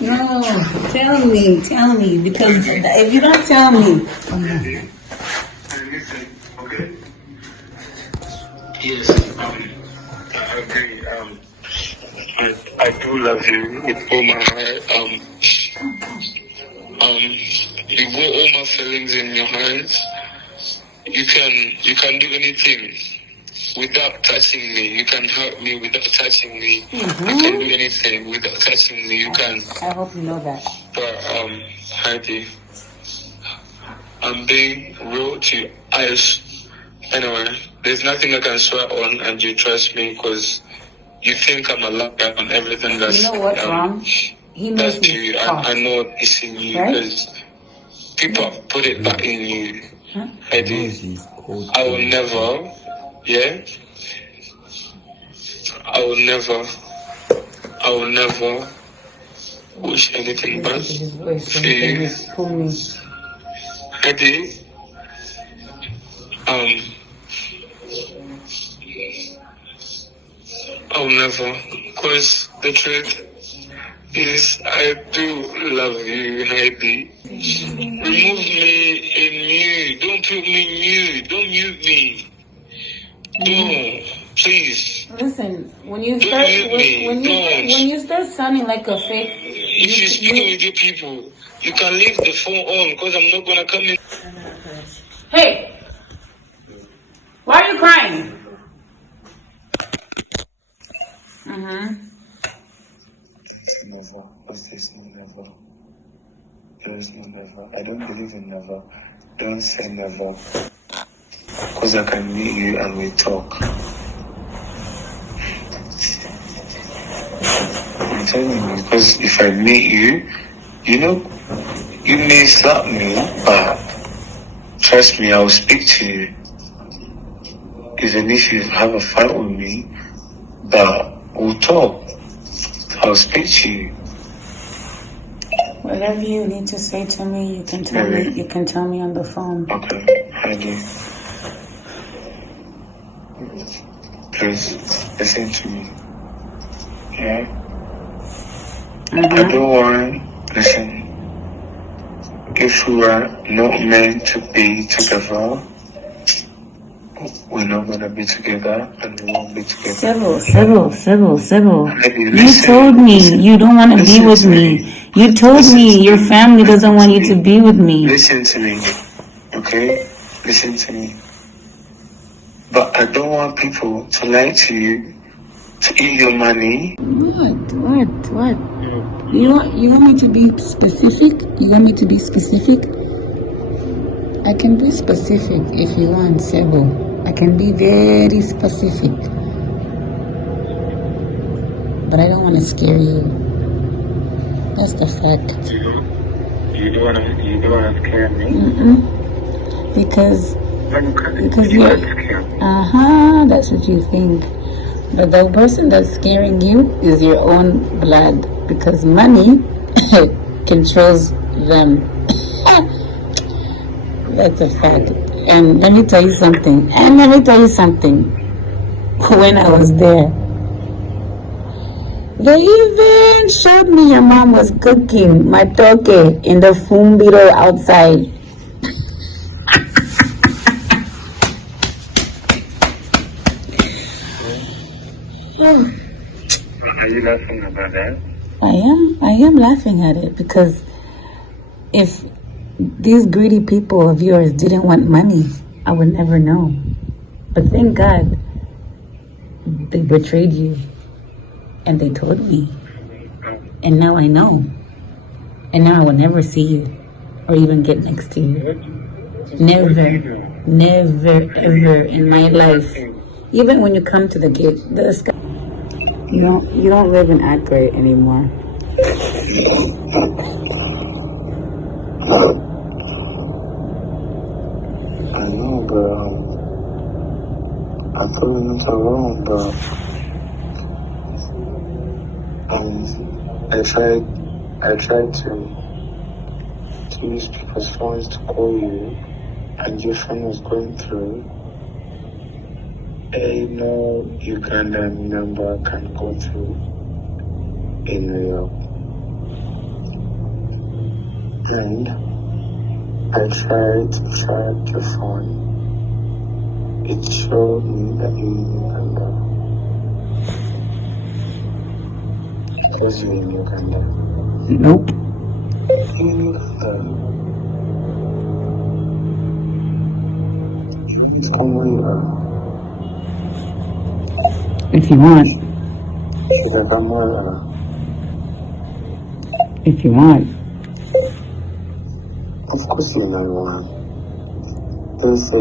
No, tell me, because if you don't tell me. Okay. Yes. I agree. I do love you with all my heart. You got all my feelings in your hands. You can do anything without touching me. You can hurt me without touching me. Mm-hmm. You can do anything without touching me. You can. I hope you know that. But Heidi, I'm being real to you. Anyway, there's nothing I can swear on, and you trust me because you think I'm a liar on everything that's. You know what's wrong? He knows that's you. I know it's in you because people have put it back in you. Huh? Heidi, I will never. Yeah. I will never wish anything bad for you. Heidi, I will never, because the truth is I do love you, Heidi. Remove me in mute. Don't put me in mute. Don't mute me. Don't, please. Listen, when you start sounding like a fake. If you're speaking with your people, you can leave the phone on because I'm not gonna come in. Hey, why are you crying? Never. What's this? Never. There is no never. I don't believe in never. Don't say never. Because I can meet you and we talk. I'm telling you, because if I meet you, you may slap me, but trust me, I will speak to you. Even if you have a fight with me, but we'll talk. I'll speak to you. Whatever you need to say to me, you can tell me. You can tell me on the phone. Okay, I do. Please listen to me. Yeah. I don't want. Listen. If we are not meant to be together, we're not gonna be together, and we won't be together. Sybil. You told me you don't want to be with me. You told me your family doesn't want you to be with me. Listen to me, okay? Listen to me. But I don't want people to lie to you, to eat your money. What? You want me to be specific? You want me to be specific? I can be specific if you want, Sybil. I can be very specific. But I don't want to scare you. That's the fact. You don't want to scare me? Because you're... that's what you think. But the person that's scaring you is your own blood. Because money controls them. That's a fact. And let me tell you something. When I was there, they even showed me your mom was cooking matoke in the fumbiro outside. Are you laughing about that? I am laughing at it because if these greedy people of yours didn't want money, I would never know. But thank God they betrayed you and they told me. And now I know. And now I will never see you or even get next to you. Never, ever in my life. Even when you come to the gate, you don't live in Akabye anymore. I know, but I'm probably not alone, but I tried to use people's phones to call you, and your phone was going through. No Ugandan number can go through in New York. And I tried to track your phone. It showed me that you in Uganda. Was you in Uganda? Nope. In Uganda. It's Commonwealth. If you want. If you want. Of course you know one. They say